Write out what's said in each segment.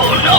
Oh no!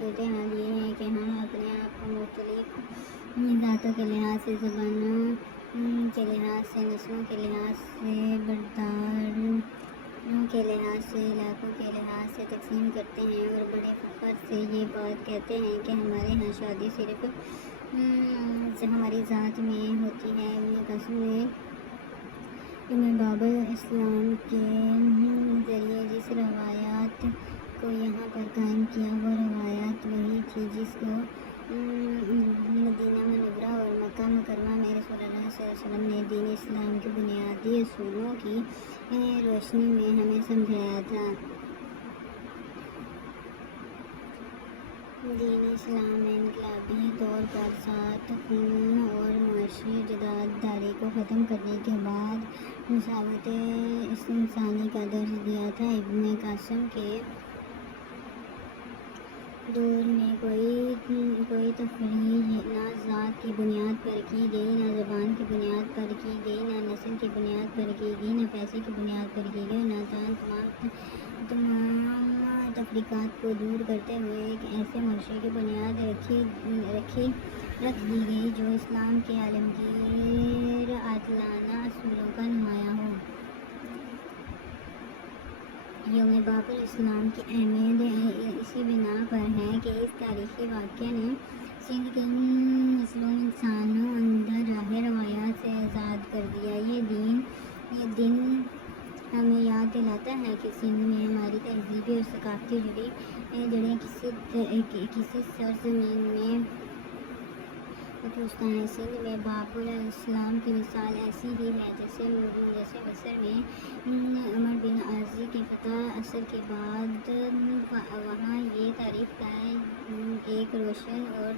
صورتحال یہ ہے کہ ہم اپنے آپ کو مختلف ذاتوں کے لحاظ سے، زبانوں کے لحاظ سے، نسلوں کے لحاظ سے، برداروں کے لحاظ سے، علاقوں کے لحاظ سے تقسیم کرتے ہیں اور بڑے فخر سے یہ بات کہتے ہیں کہ ہمارے ہاں شادی صرف ہماری ذات میں ہوتی ہے۔ ابن قاسم نے باب اسلام کے ذریعے جس روایات کو یہاں پر قائم کیا وہ روایات وہی تھی جس کو مدینہ منورہ اور مکہ مکرمہ میں رسول اللہ صلی اللہ علیہ وسلم نے دین اسلام کے بنیادی اصولوں کی روشنی میں ہمیں سمجھایا تھا۔ دین اسلام میں انقلابی طور پر سات خون اور معاشی جداد داری کو ختم کرنے کے بعد مساوات انسانی کا درس دیا تھا۔ ابن قاسم کے دور میں کوئی تفریق نہ ذات کی بنیاد پر کی گئی، نہ زبان کی بنیاد پر کی گئی، نہ نسل کی بنیاد پر کی گئی، نہ پیسے کی بنیاد پر کی گئی، نہ تمام تفریقات کو دور کرتے ہوئے ایک ایسے معاشرے کی بنیاد رکھ دی گئی جو اسلام کے عالمگیر عادلانہ اصولوں کا نمایاں ہو۔ یوم باب الاسلام کی اہمیت اسی بنا پر ہے کہ اس تاریخی واقعے نے سندھ کے نسلوں انسانوں اندر راہ روایات سے آزاد کر دیا۔ یہ دن ہمیں یاد دلاتا ہے کہ سندھ میں ہماری تہذیبی اور ثقافتی جڑیں کسی سرزمین میں مفروضہ ہیں۔ سندھ میں باب الاسلام کی مثال ایسی ہی ہے جیسے مصر میں عمر بن عاصی کی فتح اثر کے بعد وہاں یہ تاریخ کا ایک روشن اور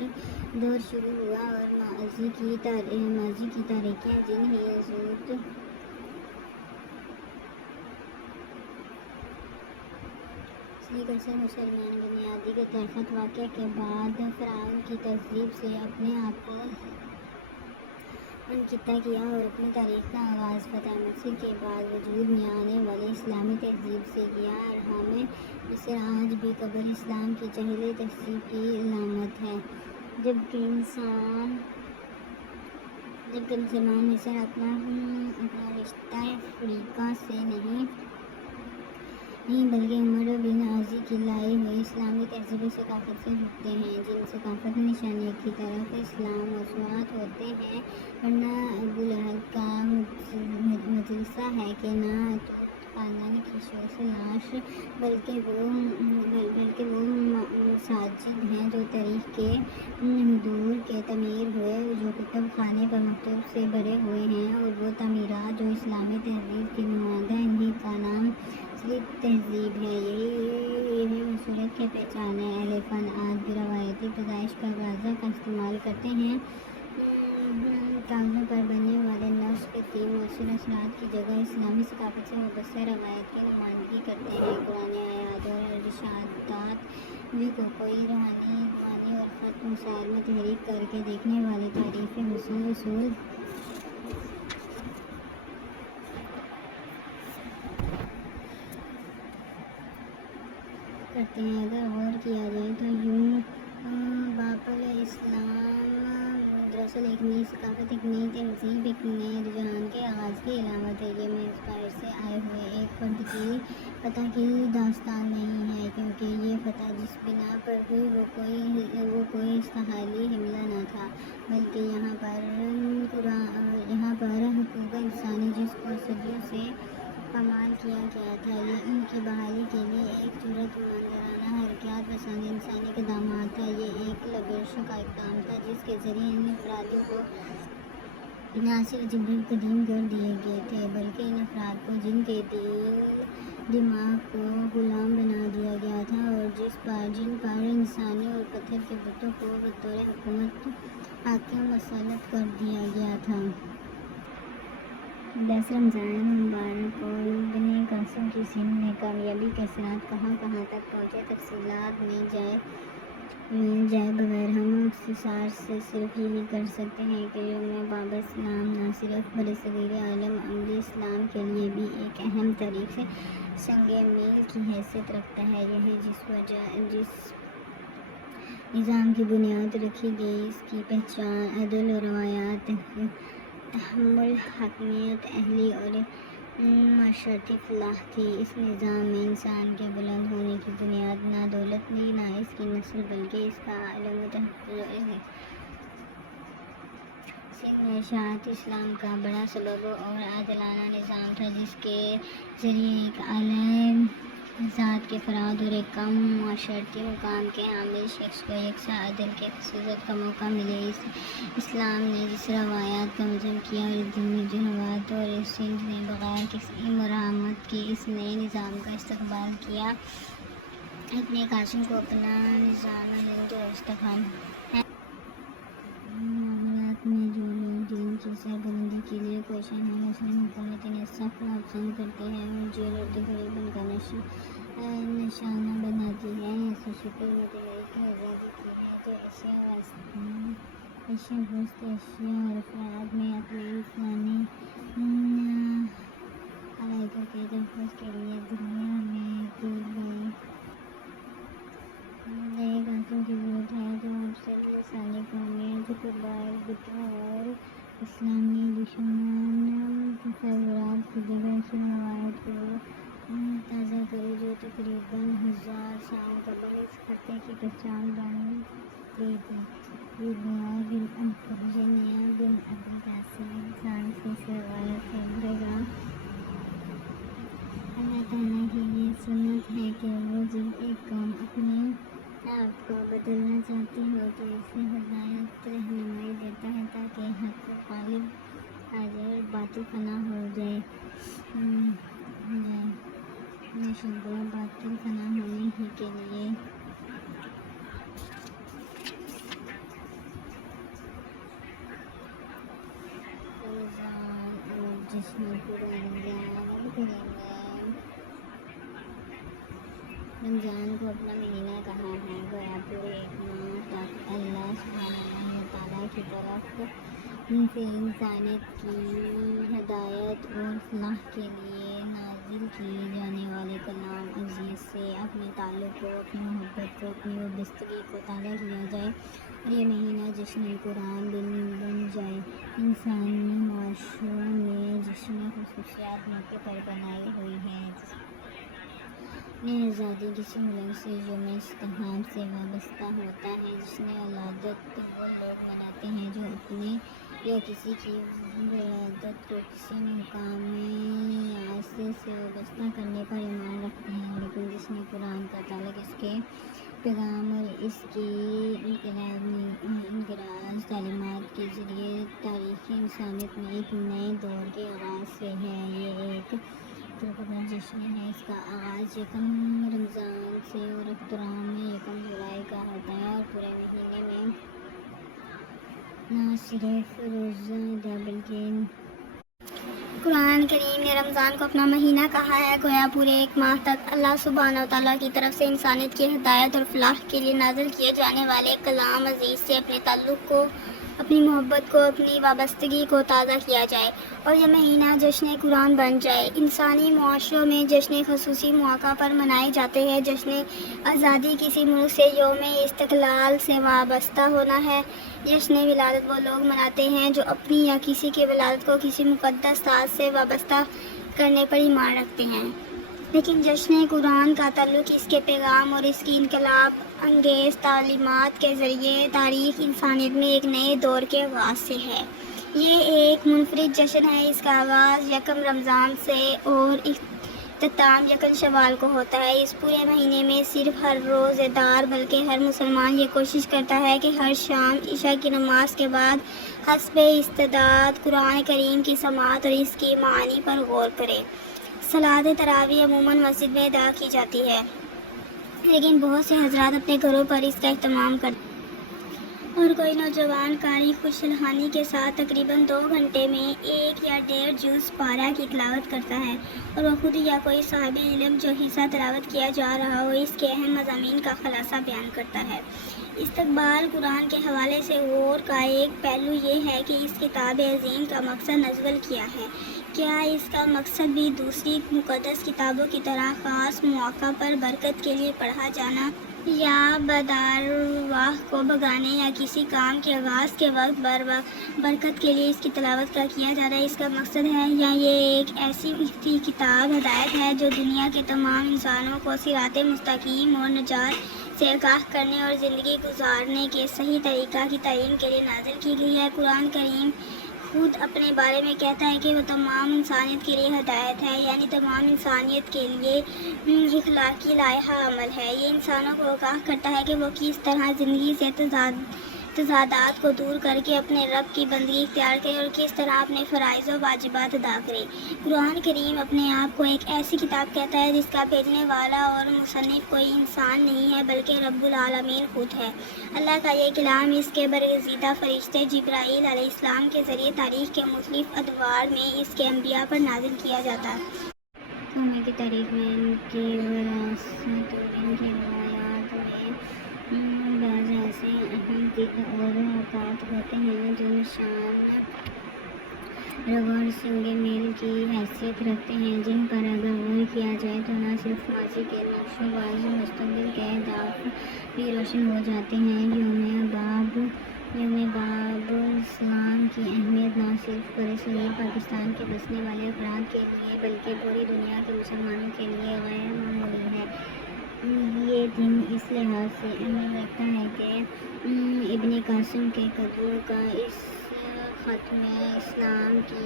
دور شروع ہوا اور ماضی کی تاریخیاں جن ہی حضور اصل مسلمان بنیادی کے تحفظ واقعہ کے بعد فرعون کی تہذیب سے اپنے آپ کو منقطع کیا اور اپنی تاریخ کا آغاز فتح مصر کے بعد وجود میں آنے والی اسلامی تہذیب سے کیا۔ ارحام مصر آج بھی قبل اسلام کی جاہلی تہذیب کی علامت ہے۔ جبکہ مسلمان مصر اپنا رشتہ افریقہ سے نہیں بلکہ عمر بن عاصی کی لائی ہوئی اسلامی تہذیب و ثقافت سے جڑتے ہیں، جن ثقافت نشانیوں کی طرف اسلام موسوعات ہوتے ہیں۔ ورنہ ابو لہب کا مجلسہ ہے کہ نہ توت خاندان کی شوخ لاش بلکہ وہ مساجد ہیں جو تاریخ کے حضور کے تعمیر ہوئے، جو کتب خانے پر مکتوب سے بھرے ہوئے ہیں، اور وہ تعمیرات جو اسلامی تہذیب کی نمائندہ انہی کا نام اصلی تہذیب ہے۔ یہی مصورت کی پہچان ہے۔ اہل فن آج بھی روایتی پیدائش کا اندازہ کا استعمال کرتے ہیں۔ کاغذوں پر بننے والے نقش قطعی مؤثر اثرات کی جگہ اسلامی ثقافت سے مبصر روایت کی نمائندگی کرتے ہیں۔ قرآن آیات اور ارشادات بھی کو کوئی روحانی اور خط مسائل میں تحریک کر کے دیکھنے والے تعریفی اصول کرتے ہیں۔ اگر غور کیا جائے تو یوں باب الاسلام دراصل ایک نئی ثقافت، ایک نئی تہذیب، ایک نئے رجحان کے آغاز کی علامت ہے۔ یہ میانمار سے آئے ہوئے ایک فرد کی فتح کی داستان نہیں ہے، کیونکہ یہ فتح جس بنا پر ہوئی وہ کوئی استحالی حملہ نہ تھا، بلکہ یہاں پر حقوق انسانی جس کو صدیوں سے پامال کیا گیا تھا، یہ ان کی بحالی کے لیے ایک جرأت مندانہ حرکات پسند انسانی اقدامات تھا۔ یہ ایک لغزش کا اقدام تھا جس کے ذریعے ان افرادوں کو نہ صرف جبراً قدیم کر دیے گئے تھے، بلکہ ان افراد کو جن کے دل دماغ کو غلام بنا دیا گیا تھا اور جن پر انسانی اور پتھر کے بتوں کو بطور حکومت حاکم مسلط کر دیا گیا تھا۔ 10 رمضان مبارک کو ابن قاسم کی سندھ میں کامیابی کے اثرات کہاں تک پہنچے، تفصیلات میں جائے بغیر ہم اختصار سے صرف یہی کر سکتے ہیں کہ یوم باب اسلام نہ صرف برصغیر عالم عملی اسلام کے لیے بھی ایک اہم تاریخی سنگ میل کی حیثیت رکھتا ہے۔ یہی جس نظام کی بنیاد رکھی گئی۔ اس کی پہچان عدل و روایات، تحمل، حاکمیت، اہلی اور معاشرتی فلاح تھی۔ اس نظام میں انسان کے بلند ہونے کی بنیاد نہ دولت تھی، نہ اس کی نسل، بلکہ اس کا علم و تحفظ ہے۔ سندھ میں اشاعت اسلام کا بڑا سبب اور عادلانہ نظام تھا، جس کے ذریعے ایک اعلیٰ ذات کے فرد اور ایک کم معاشرتی مقام کے حامل شخص کو یکساں عدل کے خصوصیت کا موقع ملے۔ اسلام نے جس روایات کا مذہب کیا اور جنوبات اور سندھ نے بغیر کسی مزاحمت کے اس نئے نظام کا استقبال کیا۔ ابن قاسم کو اپنا نظام ہند درست تھا۔ معاملات میں جو لوگ دین کی سربلندی کے لیے کوشاں ہیں، مسلم حکومت انہیں سخت ناپسند کرتے ہیں اور جیل اور تقریباً کا نشانہ بناتی ہے۔ ایسے شکل متحرک کی آزادی کی ہے تو اشیاء وسط اشیاء اور افراد میں اپنے انسانی حقائق کے تحفظ کے لیے دنیا میں ٹوٹ گئی۔ نئے قانون کی ضرورت ہے جو افضل لسانی قومیت، قبائل، بتوں اور اسلامی دشمن تصورات کی جگہ اس روایت کو تازہ کرے جو تقریباً 1000 سال قبل اس خطے کی پہچان بن گئی تھی۔ یہ دعا بالانفجنیا بن ابن قاسم انسان سے اس روایت سے ابھرے گا۔ اللہ تعالیٰ کی یہ سنت ہے کہ وہ جب ایک قوم اپنے آپ کو بدلنا چاہتی ہو تو اسے ہدایت رہنمائی دیتا ہے تاکہ حق غالب آ جائے اور باطل فنا ہو جائے۔ بے شک باطل فنا ہونے ہی کے لیے رمضان اور جشن رمضان کو اپنا مہینہ کہا ہے، گویا پورے ایک ماہ تک اللہ سبحانہ و تعالیٰ کی طرف سے انسانیت کی ہدایت اور فلاح کے لیے نازل کیے جانے والے کلام عزیز سے اپنے تعلق کو، اپنی محبت کو، اپنی وابستگی کو تازہ کیا جائے اور یہ مہینہ جشن قرآن بن جائے۔ انسانی معاشروں میں جشن خصوصیات موقع پر بنائی ہوئی ہے۔ آزادی کسی ملک سے جو میں استحکام سے وابستہ ہوتا ہے، جس نے ولادت وہ لوگ مناتے ہیں جو اپنے یا کسی کی ولادت کو کسی مقام یا عرصے سے وابستہ کرنے پر ایمان رکھتے ہیں، لیکن جس نے قرآن کا تعلق اس کے پیغام اور اس کی انقراض تعلیمات کے ذریعے تاریخ انسانیت میں ایک نئے دور کے آغاز سے ہے۔ یہ ایک پرقدر جشن ہے۔ اس کا آغاز یکم رمضان سے اور اختتام میں یکم جولائی کا ہوتا ہے اور پورے مہینے میں نہ صرف روزہ ادا بلکہ قرآن کریم نے رمضان کو اپنا مہینہ کہا ہے، گویا پورے ایک ماہ تک اللہ سبحانہ و تعالیٰ کی طرف سے انسانیت کی ہدایت اور فلاح کے لیے نازل کیے جانے والے کلام عزیز سے اپنے تعلق کو، اپنی محبت کو، اپنی وابستگی کو تازہ کیا جائے اور یہ مہینہ جشن قرآن بن جائے۔ انسانی معاشروں میں جشن خصوصی مواقع پر منائے جاتے ہیں۔ جشن آزادی کسی ملک سے یوم استقلال سے وابستہ ہونا ہے۔ جشن ولادت وہ لوگ مناتے ہیں جو اپنی یا کسی کی ولادت کو کسی مقدس ذات سے وابستہ کرنے پر ایمان رکھتے ہیں، لیکن جشن قرآن کا تعلق اس کے پیغام اور اس کی انقلاب انگیز تعلیمات کے ذریعے تاریخ انسانیت میں ایک نئے دور کے آغاز سے ہے۔ یہ ایک منفرد جشن ہے۔ اس کا آغاز یکم رمضان سے اور اختتام یکم شوال کو ہوتا ہے۔ اس پورے مہینے میں صرف ہر روزہ دار بلکہ ہر مسلمان یہ کوشش کرتا ہے کہ ہر شام عشاء کی نماز کے بعد حسب استطاعت قرآن کریم کی سماعت اور اس کی معانی پر غور کرے۔ صلاۃ تراویح عموماً مسجد میں ادا کی جاتی ہے، لیکن بہت سے حضرات اپنے گھروں پر اس کا اہتمام کرتے ہیں اور کوئی نوجوان قاری خوش الحانی کے ساتھ تقریباً 2 گھنٹے میں 1 یا 1.5 جز پارہ کی تلاوت کرتا ہے اور وہ خود یا کوئی صاحب علم جو حصہ تلاوت کیا جا رہا ہو اس کے اہم مضامین کا خلاصہ بیان کرتا ہے۔ استقبال قرآن کے حوالے سے غور کا ایک پہلو یہ ہے کہ اس کتاب عظیم کا مقصد نزول کیا ہے۔ کیا اس کا مقصد بھی دوسری مقدس کتابوں کی طرح خاص مواقع پر برکت کے لیے پڑھا جانا یا بدارواہ کو بھگانے یا کسی کام کے آغاز کے وقت برکت کے لیے اس کی تلاوت کا کیا جا رہا ہے، اس کا مقصد ہے، یا یہ ایک ایسی کتاب ہدایت ہے جو دنیا کے تمام انسانوں کو صراط مستقیم اور نجات سے آگاہ کرنے اور زندگی گزارنے کے صحیح طریقہ کی تعلیم کے لیے نازل کی گئی ہے۔ قرآن کریم خود اپنے بارے میں کہتا ہے کہ وہ تمام انسانیت کے لیے ہدایت ہے، یعنی تمام انسانیت کے لیے اخلاقی لائحہ عمل ہے۔ یہ انسانوں کو آگاہ کرتا ہے کہ وہ کس طرح زندگی سے تضادات کو دور کر کے اپنے رب کی بندگی اختیار کرے اور کس طرح اپنے فرائض و واجبات ادا کرے۔ قرآن کریم اپنے آپ کو ایک ایسی کتاب کہتا ہے جس کا بھیجنے والا اور مصنف کوئی انسان نہیں ہے بلکہ رب العالمین خود ہے۔ اللہ کا یہ کلام اس کے برگزیدہ فرشتے جبرائیل علیہ السلام کے ذریعے تاریخ کے مختلف ادوار میں اس کے انبیاء پر نازل کیا جاتا ہے۔ قوموں کی تاریخ میں ان کی وراثت اور ان کی روایات میں بعض ایسے اہم اور اوقات ہوتے ہیں جو نشان رگڑ سنگ میل کی حیثیت رکھتے ہیں، جن پر اگر غور کیا جائے تو نہ صرف ماضی کے نقش و باز مستقبل کے اہداف بھی روشن ہو جاتے ہیں۔ یوم باب اسلام کی اہمیت نہ صرف برصغیر پاکستان کے بسنے والے افراد کے لیے بلکہ پوری دنیا کے مسلمانوں کے لیے غیر معمولی ہے۔ یہ دن اس لحاظ سے اہمیت رکھتا ہے کہ ابن قاسم کے قدموں کا اس ختم اسلام کی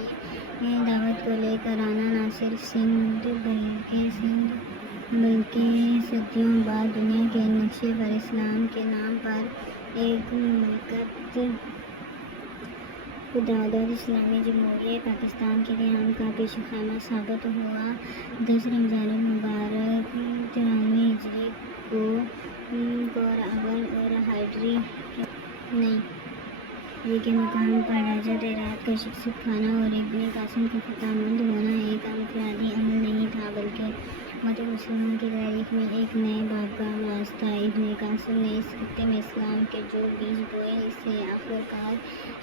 دعوت کو لے کر آنا نہ صرف سندھ بلکہ صدیوں بعد دنیا کے نقشے پر اسلام کے نام پر ایک مملکت خداداد اسلامی جمہوریہ پاکستان کے قیام کا پیش خیمہ ثابت ہوا۔ 10 رمضان المبارک 93 ہجری کو اول اور ہجری کے مقام پر راجہ دیرات کا شخصیت کھانا اور ابن قاسم کا خطہ مند ہونا ایک انفرادی عمل نہیں تھا بلکہ امت مسلمہ کی تاریخ میں ایک نئے باب کا آغاز تھا۔ ابن قاسم نے اس خطے میں اسلام کے جو بیج بوئے، اس سے آخرکار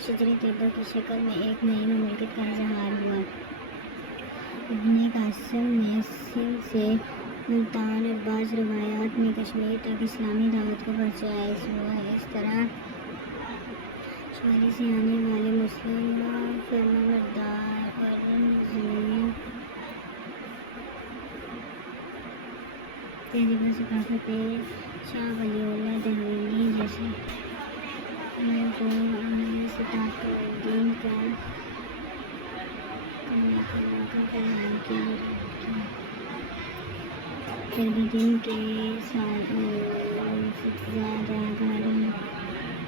شجر طیبہ کی شکل میں ایک نئی مملکت کا اظہار ہوا۔ ابن قاسم نے سندھ سے ملتان اور بعض روایات میں کشمیر تک اسلامی دعوت کو پہنچایا۔ اس طرح شمالی سے آنے والے مسلم فرمانبردار اور ضمنی تہذیب و ثقافت شاہ ولی اللہ دہلوی جیسے کو اہل ثقافت اور دین کا فراہم کیا، پھر بھی دین کے ستزادہ کاروں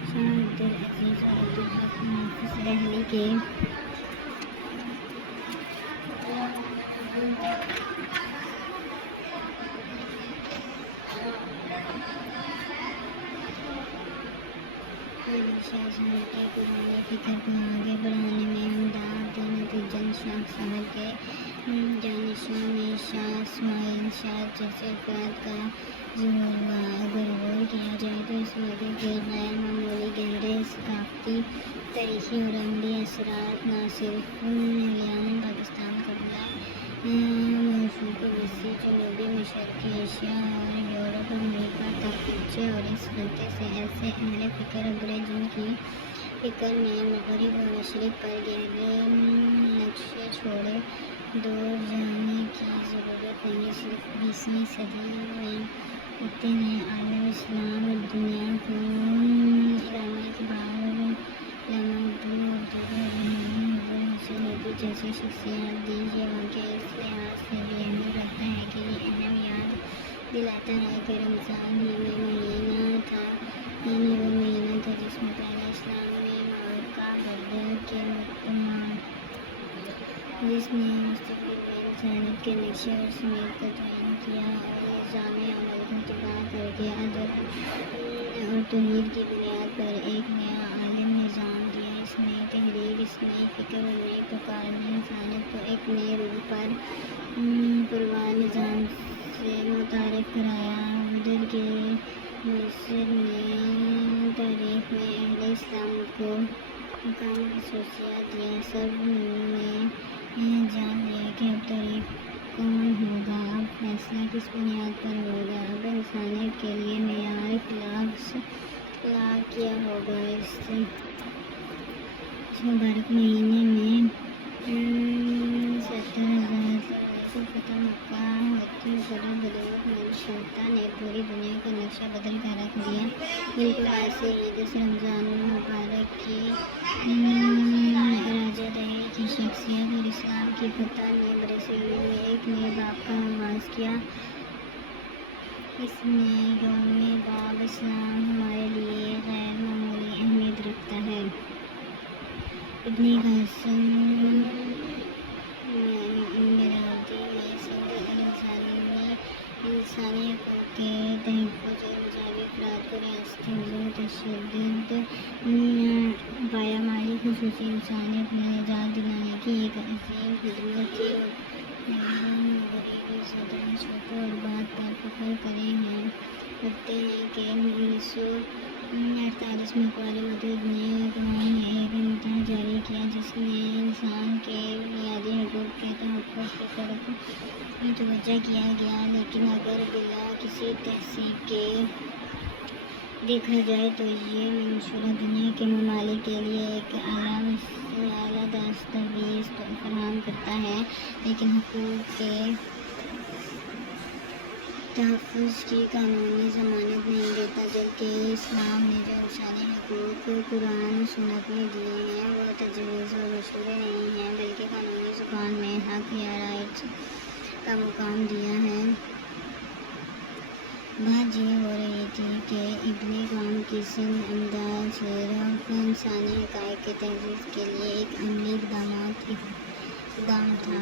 شاہ عبدالعزیز اور عبدالحق محافظ دہلوی کے شاہ صاحب کے قرآنی فکر کو آگے بڑھانے میں امداد دی۔ نتیجتاً شاہ صاحب کے جانشینوں میں شاہ اسماعیل شاہ جیسے افراد کا ظہور ہوا۔ اگر غور کیا جائے تو اس واقعے کے غیر معمولی گہرے ثقافتی، تاریخی اور عملی اثرات نہ صرف ایران پاکستان قبلہ موصوف وسیع جنوبی مشرقی ایشیا اور یورپ اور امریکہ تک پہنچے اور اس خطے سے ایسے اہل فکر ابھرے جن کی فکر میں مغرب و مشرق پر گہرے نقشے چھوڑے۔ دور جانے کی ضرورت نہیں، صرف 20ویں صدی میں خطے نے عالم اسلام اور دنیا کو علامہ اقبال، علامہ ابو اور دیگر روحانی حضور حسن نبوی جیسی شخصیات دی۔ یہ واقعہ اس لحاظ سے بھی اہمیت رکھتا ہے کہ یہ اہم یاد دلاتا ہے کہ رمضان ہی میں مہینہ تھا، یعنی وہ مہینہ تھا جس میں پہلا اسلامی معرکہ بدر کے جس نے مستقبل میں انسانیت کے نقشے اور سمت کا تعین کیا اور نظام عمل کو تباہ کر کے عدل اور توحید کی بنیاد پر ایک نیا عالم نظام دیا۔ اس نئی تحریک، اس نئی فکر اور نئی پکار نے انسانیت کو ایک نئے روح پر پروار نظام سے متعارف کرایا۔ بدر کے مؤثر نے تاریخ میں اہل اسلام کو مقام خصوصیت دیا۔ سب نے جان لیا کہ اب تاریخ کون ہوگا؟ اب فیصلہ کس بنیاد پر ہوگا؟ اب انسانیت کے لیے معیار اخلاق کیا ہوگا؟ اس مبارک مہینے میں 70,000 سے فتح مکہ ہوتی قدر بدولت منشورتا نے پوری دنیا کا نقشہ بدل کر رکھ دیا۔ بالکل ایسے ہی دس رمضان المبارک کی راجہ دہی کی شخصیت اور اسلام کی فتح نے برصغیر میں ایک نئے باب کا آغاز کیا۔ اس میں یوم باب اسلام ہمارے لیے غیر معمولی اہمیت رکھتا ہے۔ ابن قاسم مرادی نے سند انسانی حقوق کے تحفظ اور مذہبی افراد کو ریاستی نظم تشدد پایمالی خصوصی انسانیت میں نجات دلانے کی ایک عظیم خدمت کی اور غریبی زدہ مشرقوں اور بات پر فخر کرتے ہیں کہ 1948 میں اقوام متحدہ نے ایک متحد جاری کیا جس میں انسان کے بنیادی حقوق کے تحفظ کی طرف متوجہ کیا گیا، لیکن اگر بلا کسی تحقیق کے دیکھا جائے تو یہ منشورہ دنیا کے ممالک کے لیے ایک اعلیٰ دستاویز فراہم کرتا ہے، لیکن حقوق کے تحفظ کی قانونی ضمانت نہیں دیتا، جبکہ اسلام نے جو انسانی حقوق قرآن و سنت میں دیے ہیں وہ تجویز اور مشورے نہیں ہیں بلکہ قانونی زبان میں حق یا رائٹ کا مقام دیا ہے۔ بات یہ ہو رہی تھی کہ ابن قاسم کی سند امداد صرف انسانی حقائق کے تحفظ کے لیے ایک عملی اقدام تھا۔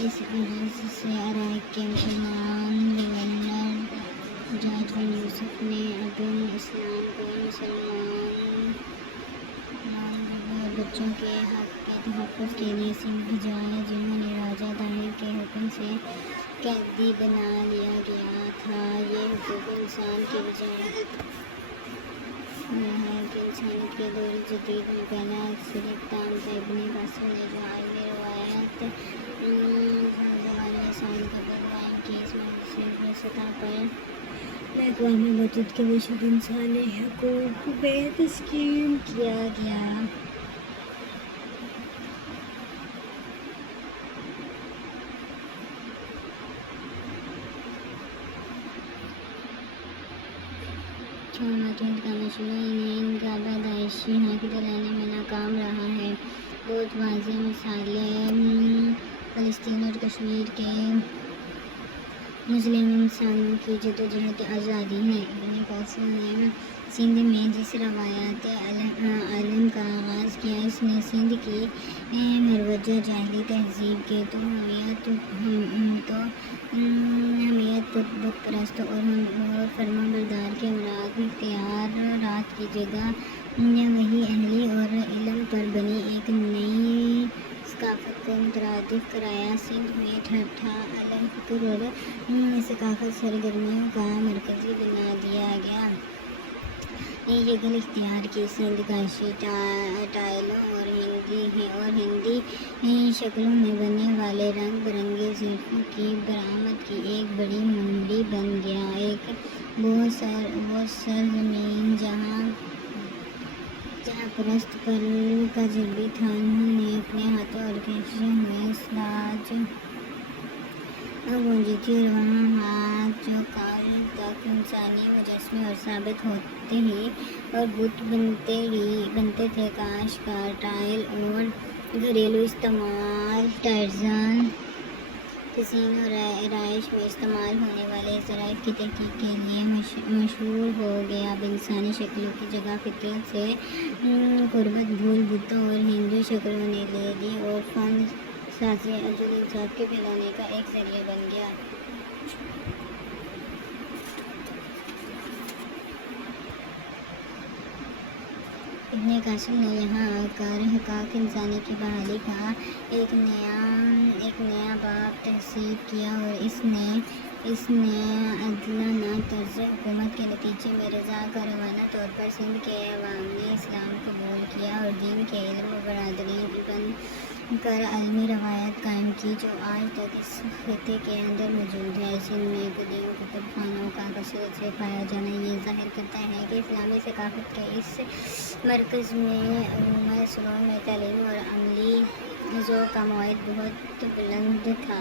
اس غرض سے عراق کے مسلمان گورنر جارج بن یوسف نے ابن اسلام کو مسلمان اور بچوں کے حق کے تحفظ کے لیے سندھ بھیجا، جنہوں نے راجہ دہی کے حکم سے قیدی بنا لیا گیا تھا۔ یہ حقوق انسان کی بجائے ہے کہ انسانیت کے دور جدید میں پہلا اکثر اقدام تھا۔ ابن قاسم نے جو عالمی روایات زبانی وسائل کا پروگرام کی، اس منفرد سطح پر اقوام متحدہ کے وجود انسانی حقوق میں تسلیم کیا گیا۔ اقوام متحدہ کا مشورہ انہیں ان کا پیدائشی حق دلانے میں ناکام رہا ہے۔ بہت واضح مثالیں فلسطین اور کشمیر کے مظلوم انسانوں کی جدوجہد آزادی ہیں۔ ابن قاسم نے سندھ میں جس روایت علم کا آغاز کیا، اس نے سندھ کی مروجہ جاہلی تہذیب کے تو حمیت بت پرست اور فرما بردار کے مراد اختیارات کی جگہ وحی اہلی اور علم پر بنی ایک نئی ثقافت کو مترادف کرایا۔ سندھ میں ٹھٹھا علم، فکر اور ثقافت سرگرمیوں کا مرکز بنا دیا گیا۔ یہ شکل اختیار کی سندھ کاشی ٹائلوں اور ہندی شکلوں میں بننے والے رنگ برنگے ظرفوں کی برآمد کی ایک بڑی منڈی بن گیا، ایک وہ سرزمین جہاں پرست پر کاجربی تھا۔ انہوں نے اپنے ہاتھوں اور کشے ہوئے سلاج گونجی تھی، اور وہاں ہاتھ جو کال تک انسانی مجسمے اور ثابت ہوتے ہی اور بت بنتے تھے۔ کاشتکار ٹائل اور گھریلو استعمال ٹائرزان تزئین اور رہائش میں استعمال ہونے والے ظرائف کی تحقیق کے لیے مشہور ہو گیا۔ اب انسانی شکلوں کی جگہ فطرت سے قربت بھول بتوں اور ہندو شکلوں نے لے لی اور فن سازی عدل انصاف کے پھیلانے کا ایک ذریعہ بن گیا۔ ابن قاسم نے یہاں آ کر حقائق انسانی کی بحالی کا ایک نیا باب تحسیس کیا، اور اس نے عادلانہ طرز حکومت کے نتیجے میں رضا کارانہ طور پر سندھ کے عوام نے اسلام قبول کیا اور دین کے علم و برادری بن کر عالمی روایت قائم کی جو آج تک اس خطے کے اندر موجود ہے۔ سندھ میں قدیم کتب خانوں کا کثرت سے پایا جانا یہ ظاہر کرتا ہے کہ اسلامی ثقافت کے اس مرکز میں علوم سلوک میں تعلیم اور عملی ذوق کا معیار بہت بلند تھا۔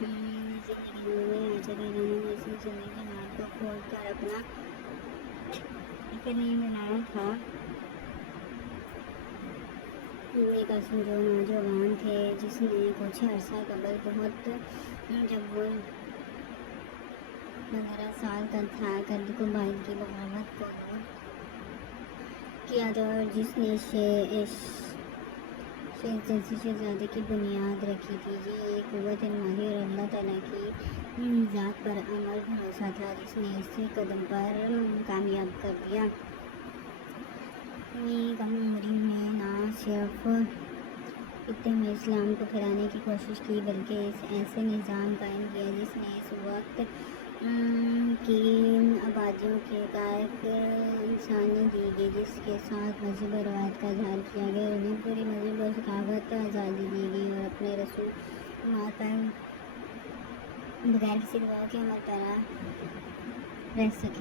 زندگی میں آج رہنما نے اپنی زندگی کے مارگ کو کھول کر اپنا کریم بنایا تھا۔ ابن قاسم جو نوجوان تھے جس نے کچھ عرصہ قبل جب وہ 15 سال کا تھا قرد قبائل کی بغاوت کو دور کیا تھا اور جس نے شہزادی کی بنیاد رکھی تھی، یہ ایک قوت مالی اور اللہ تعالیٰ کی ذات پر عمل بھروسہ تھا جس نے اسے قدم پر کامیاب کر دیا۔ اپنی کم عمری میں نہ صرف خطے میں اسلام کو پھیلانے کی کوشش کی بلکہ ایسے نظام قائم کیا جس نے اس وقت کی آبادیوں کا ایک انسانی دی گئی، جس کے ساتھ مذہب اور روایت کا اظہار کیا گیا اور انہیں پوری مذہب اور ثقافت آزادی دی گئی اور اپنے رسومات پر بغیر کسی دباؤ کے عمل پیرا رہ سکے۔